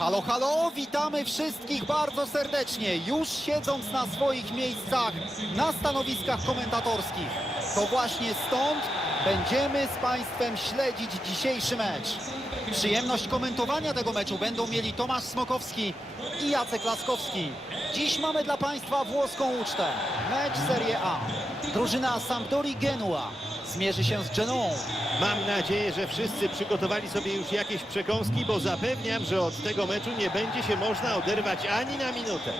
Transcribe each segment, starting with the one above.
Halo, halo, witamy wszystkich bardzo serdecznie. Już siedząc na swoich miejscach na stanowiskach komentatorskich. To właśnie stąd będziemy z Państwem śledzić dzisiejszy mecz. Przyjemność komentowania tego meczu będą mieli Tomasz Smokowski i Jacek Laskowski. Dziś mamy dla Państwa włoską ucztę. Mecz Serie A. Drużyna Sampdori Genua zmierzy się z Genoą. Mam nadzieję, że wszyscy przygotowali sobie już jakieś przekąski, bo zapewniam, że od tego meczu nie będzie się można oderwać ani na minutę.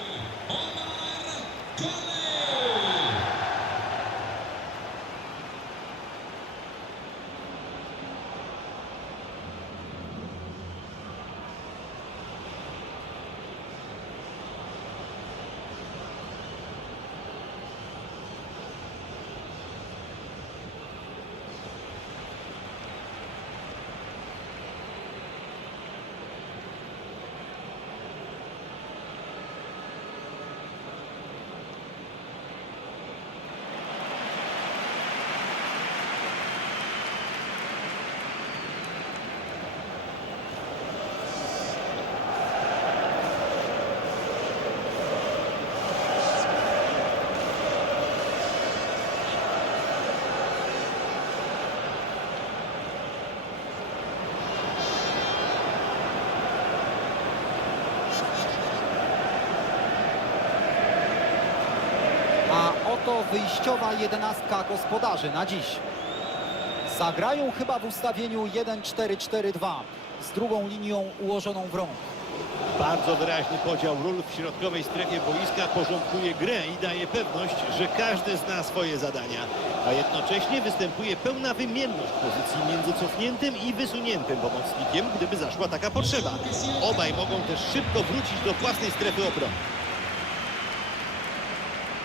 A oto wyjściowa jedenastka gospodarzy na dziś. Zagrają chyba w ustawieniu 1-4-4-2 z drugą linią ułożoną w rąk. Bardzo wyraźny podział ról w środkowej strefie boiska porządkuje grę i daje pewność, że każdy zna swoje zadania, a jednocześnie występuje pełna wymienność pozycji między cofniętym i wysuniętym pomocnikiem, gdyby zaszła taka potrzeba. Obaj mogą też szybko wrócić do własnej strefy obrony.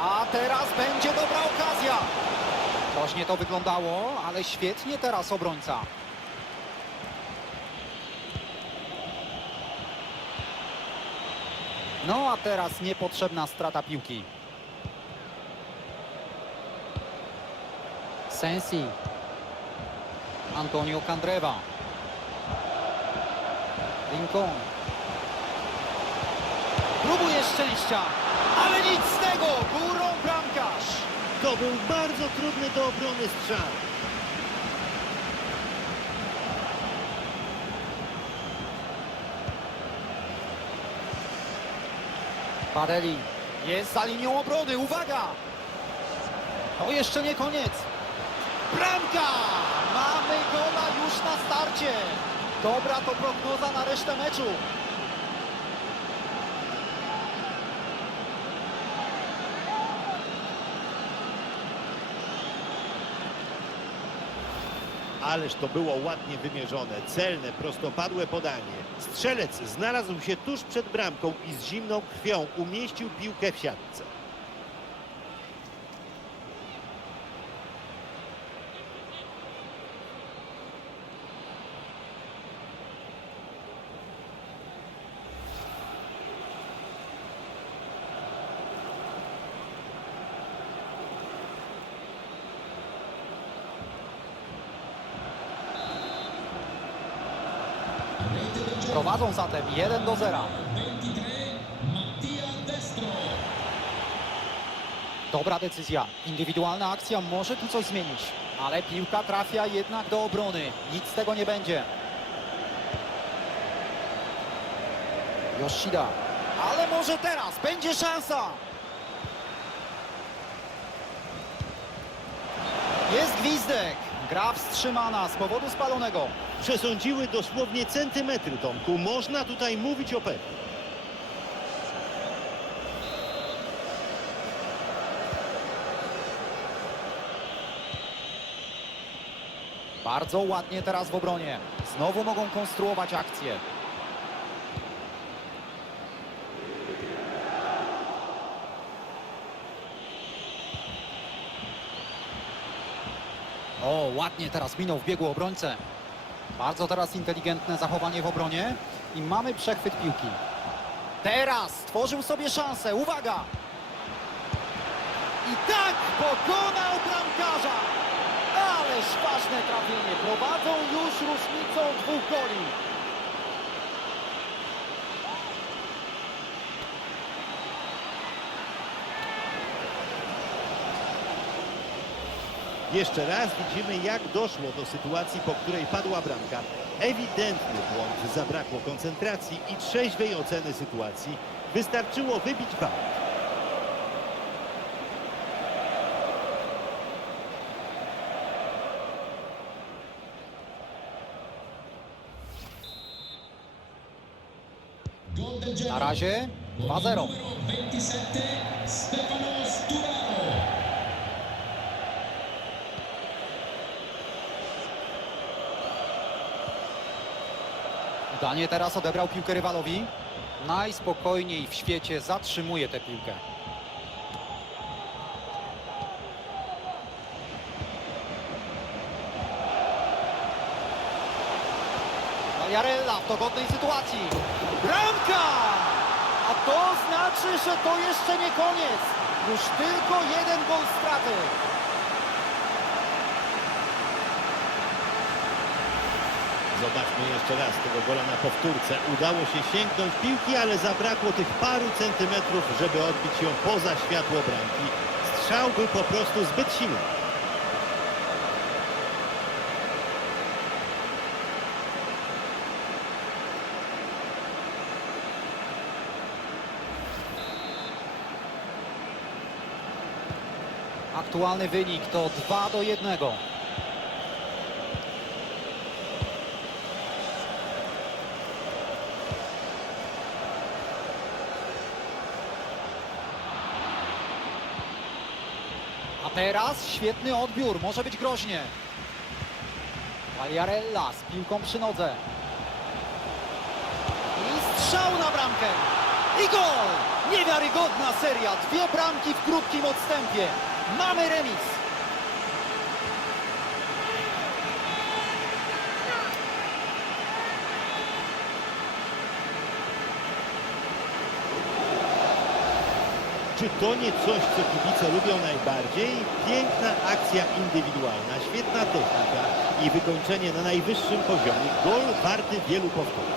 A teraz będzie dobra okazja. Groźnie to wyglądało, ale świetnie teraz obrońca. No a teraz niepotrzebna strata piłki. Sensi. Antonio Candreva. Lincoln. Próbuje szczęścia, ale nic z tego. To był bardzo trudny do obrony strzał. Pareli jest za linią obrony. Uwaga! To jeszcze nie koniec. Bramka! Mamy gola już na starcie. Dobra to prognoza na resztę meczu. Ależ to było ładnie wymierzone, celne, prostopadłe podanie. Strzelec znalazł się tuż przed bramką i z zimną krwią umieścił piłkę w siatce. Prowadzą zatem 1 do 0. Dobra decyzja. Indywidualna akcja może tu coś zmienić. Ale piłka trafia jednak do obrony. Nic z tego nie będzie. Yoshida. Ale może teraz będzie szansa. Jest gwizdek. Gra wstrzymana z powodu spalonego przesądziły dosłownie centymetry, Tomku. Można tutaj mówić o pewnym. Bardzo ładnie teraz w obronie. Znowu mogą konstruować akcję. O, ładnie teraz minął w biegu obrońcę. Bardzo teraz inteligentne zachowanie w obronie i mamy przechwyt piłki. Teraz stworzył sobie szansę, uwaga! I tak pokonał bramkarza! Ależ ważne trafienie, prowadzą już różnicą dwóch goli. Jeszcze raz widzimy, jak doszło do sytuacji, po której padła bramka. Ewidentny błąd, zabrakło koncentracji i trzeźwej oceny sytuacji. Wystarczyło wybić bal. Na razie 2-0. Danie teraz odebrał piłkę rywalowi. Najspokojniej w świecie zatrzymuje tę piłkę. Jarella w dogodnej sytuacji. Bramka! A to znaczy, że to jeszcze nie koniec. Już tylko jeden gol straty. Zobaczmy jeszcze raz tego gola na powtórce. Udało się sięgnąć piłki, ale zabrakło tych paru centymetrów, żeby odbić ją poza światło bramki. Strzał był po prostu zbyt silny. Aktualny wynik to 2 do 1. Teraz świetny odbiór, może być groźnie. Vallarella z piłką przy nodze. I strzał na bramkę. I gol! Niewiarygodna seria. Dwie bramki w krótkim odstępie. Mamy remis. Czy to nie coś, co kibice lubią najbardziej? Piękna akcja indywidualna, świetna technika i wykończenie na najwyższym poziomie. Gol warty wielu powtórzeń.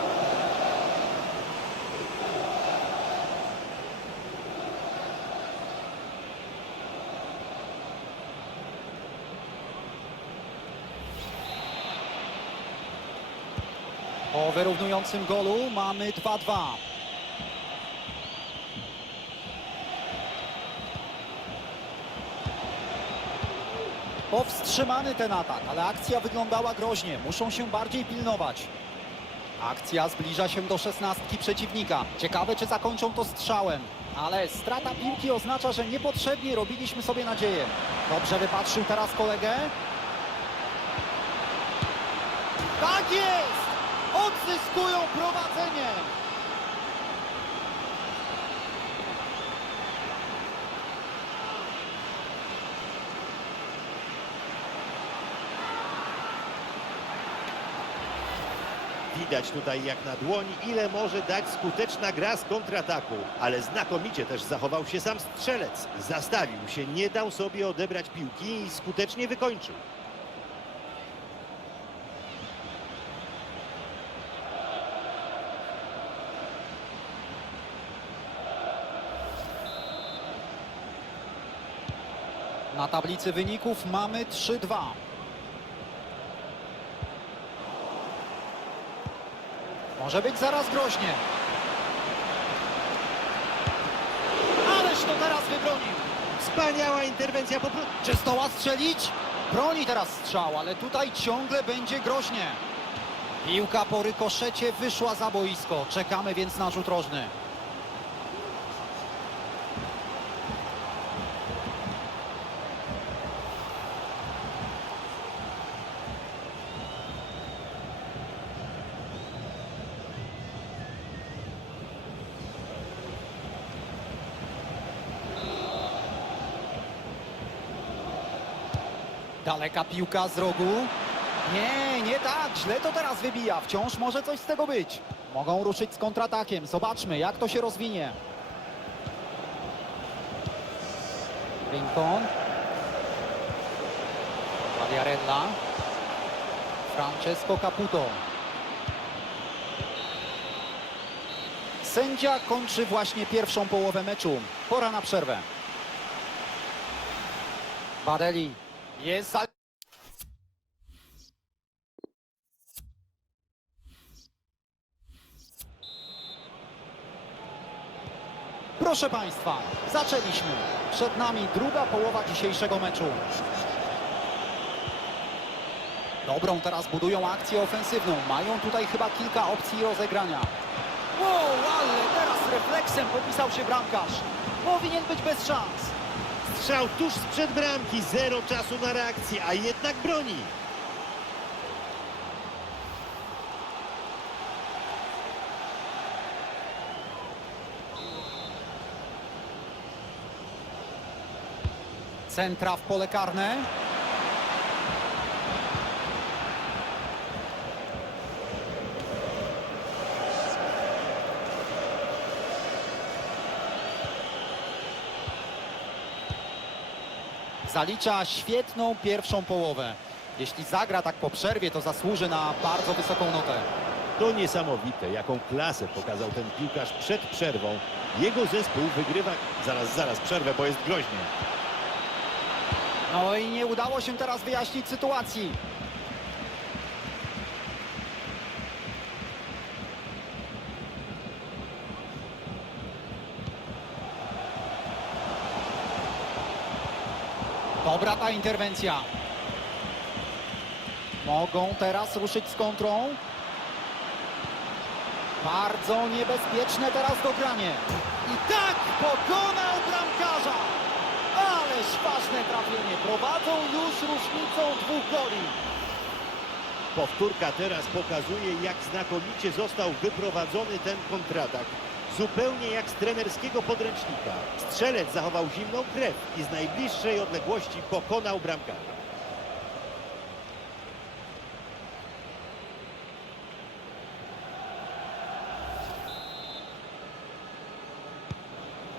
Po wyrównującym golu mamy 2-2. Powstrzymany ten atak, ale akcja wyglądała groźnie. Muszą się bardziej pilnować. Akcja zbliża się do szesnastki przeciwnika. Ciekawe, czy zakończą to strzałem. Ale strata piłki oznacza, że niepotrzebnie robiliśmy sobie nadzieję. Dobrze wypatrzył teraz kolegę. Tak jest! Odzyskują prowadzenie! Widać tutaj jak na dłoni, ile może dać skuteczna gra z kontrataku. Ale znakomicie też zachował się sam strzelec. Zastawił się, nie dał sobie odebrać piłki i skutecznie wykończył. Na tablicy wyników mamy 3-2. Może być zaraz groźnie. Ależ to teraz wybronił. Wspaniała interwencja po. Czy zdoła strzelić? Broni teraz strzał, ale tutaj ciągle będzie groźnie. Piłka po rykoszecie wyszła za boisko. Czekamy więc na rzut rożny. Daleka piłka z rogu. Nie, nie tak. Źle to teraz wybija. Wciąż może coś z tego być. Mogą ruszyć z kontratakiem. Zobaczmy, jak to się rozwinie. Lincoln. Maviarella. Francesco Caputo. Sędzia kończy właśnie pierwszą połowę meczu. Pora na przerwę. Badeli jest. Proszę Państwa, zaczęliśmy. Przed nami druga połowa dzisiejszego meczu. Dobrą teraz budują akcję ofensywną. Mają tutaj chyba kilka opcji rozegrania. Wow, ale teraz refleksem popisał się bramkarz. Powinien być bez szans. Strzał tuż sprzed bramki, zero czasu na reakcję, a jednak broni. Centra w pole karne. Zalicza świetną pierwszą połowę. Jeśli zagra tak po przerwie, to zasłuży na bardzo wysoką notę. To niesamowite, jaką klasę pokazał ten piłkarz przed przerwą. Jego zespół wygrywa... Zaraz, zaraz, przerwę, bo jest groźnie. No i nie udało się teraz wyjaśnić sytuacji. Dobra ta interwencja. Mogą teraz ruszyć z kontrą. Bardzo niebezpieczne teraz dogranie. I tak pokonał bramkarza. Ależ ważne trafienie. Prowadzą już różnicą dwóch goli. Powtórka teraz pokazuje, jak znakomicie został wyprowadzony ten kontratak. Zupełnie jak z trenerskiego podręcznika. Strzelec zachował zimną krew i z najbliższej odległości pokonał bramkarza.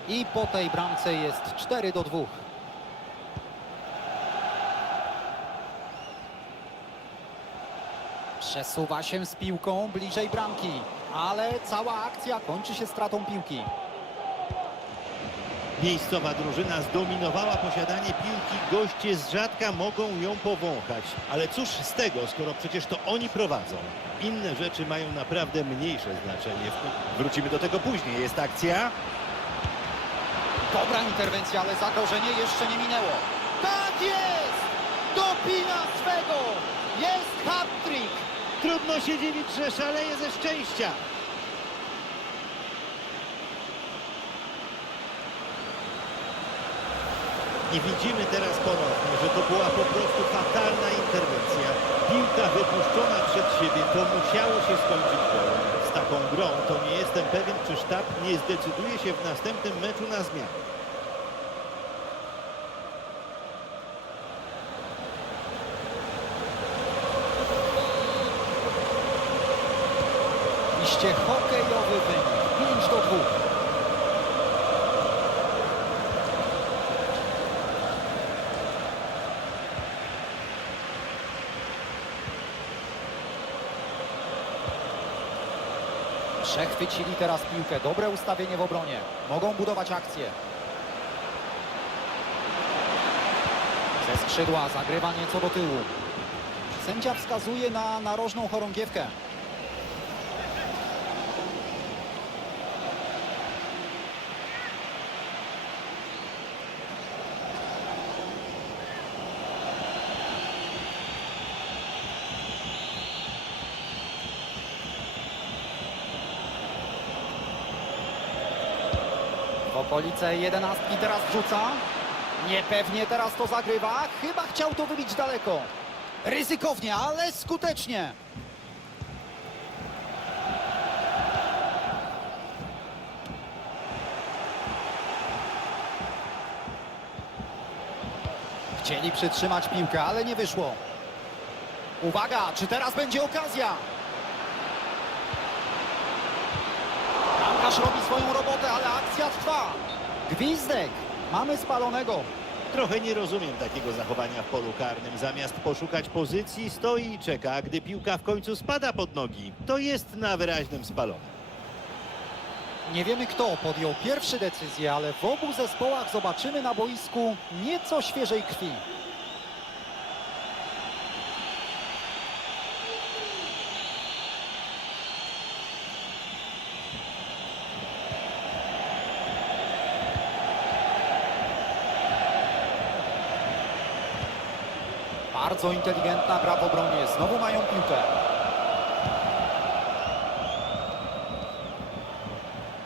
I po tej bramce jest 4 do 2. Przesuwa się z piłką bliżej bramki, ale cała akcja kończy się stratą piłki. Miejscowa drużyna zdominowała posiadanie piłki. Goście z rzadka mogą ją powąchać. Ale cóż z tego, skoro przecież to oni prowadzą. Inne rzeczy mają naprawdę mniejsze znaczenie. Wrócimy do tego później. Jest akcja. Dobra interwencja, ale zagrożenie jeszcze nie minęło. Tak jest! Dopina swego! Jest hat-trick! Trudno się dziwić, że szaleje ze szczęścia. I widzimy teraz ponownie, że to była po prostu fatalna interwencja. Piłka wypuszczona przed siebie, to musiało się skończyć golem. Z taką grą to nie jestem pewien, czy sztab nie zdecyduje się w następnym meczu na zmianę. Iście hokejowy wynik. 5 do 2. Przechwycili teraz piłkę. Dobre ustawienie w obronie. Mogą budować akcję. Ze skrzydła zagrywa nieco do tyłu. Sędzia wskazuje na narożną chorągiewkę. Okolice jedenastki teraz wrzuca. Niepewnie teraz to zagrywa. Chyba chciał to wybić daleko. Ryzykownie, ale skutecznie. Chcieli przytrzymać piłkę, ale nie wyszło. Uwaga, czy teraz będzie okazja? Bramkarz robi swoją robotę, ale akcja trwa. Gwizdek. Mamy spalonego. Trochę nie rozumiem takiego zachowania w polu karnym. Zamiast poszukać pozycji, stoi i czeka, gdy piłka w końcu spada pod nogi. To jest na wyraźnym spalonym. Nie wiemy kto podjął pierwszy decyzję, ale w obu zespołach zobaczymy na boisku nieco świeżej krwi. Bardzo inteligentna gra w obronie. Znowu mają piłkę.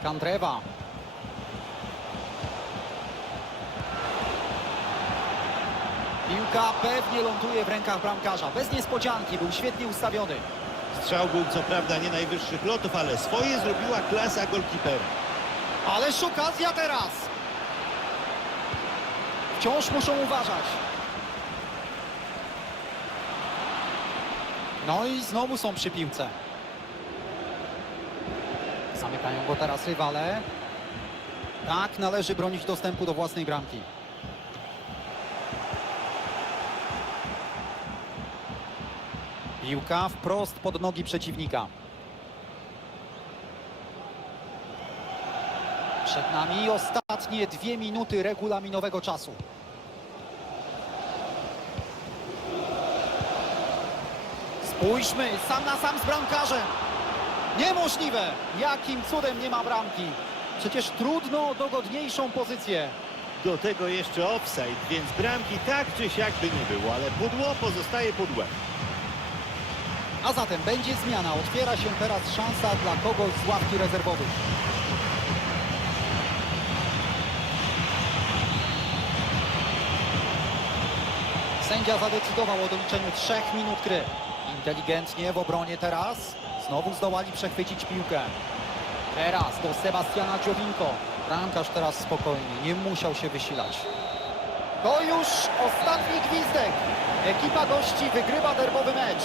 Kandrewa. Piłka pewnie ląduje w rękach bramkarza. Bez niespodzianki, był świetnie ustawiony. Strzał był co prawda nie najwyższych lotów, ale swoje zrobiła klasa golkipera. Ależ okazja teraz! Wciąż muszą uważać. No i znowu są przy piłce. Zamykają go teraz rywale. Tak, należy bronić dostępu do własnej bramki. Piłka wprost pod nogi przeciwnika. Przed nami ostatnie dwie minuty regulaminowego czasu. Spójrzmy, sam na sam z bramkarzem. Niemożliwe! Jakim cudem nie ma bramki? Przecież trudno o dogodniejszą pozycję. Do tego jeszcze offside, więc bramki tak czy siak by nie było, ale pudło pozostaje pudłem. A zatem będzie zmiana. Otwiera się teraz szansa dla kogoś z ławki rezerwowych. Sędzia zadecydował o doliczeniu trzech minut gry. Inteligentnie w obronie teraz. Znowu zdołali przechwycić piłkę. Teraz do Sebastiana Dziowinko. Bramkarz teraz spokojnie, nie musiał się wysilać. To już ostatni gwizdek. Ekipa gości wygrywa derbowy mecz.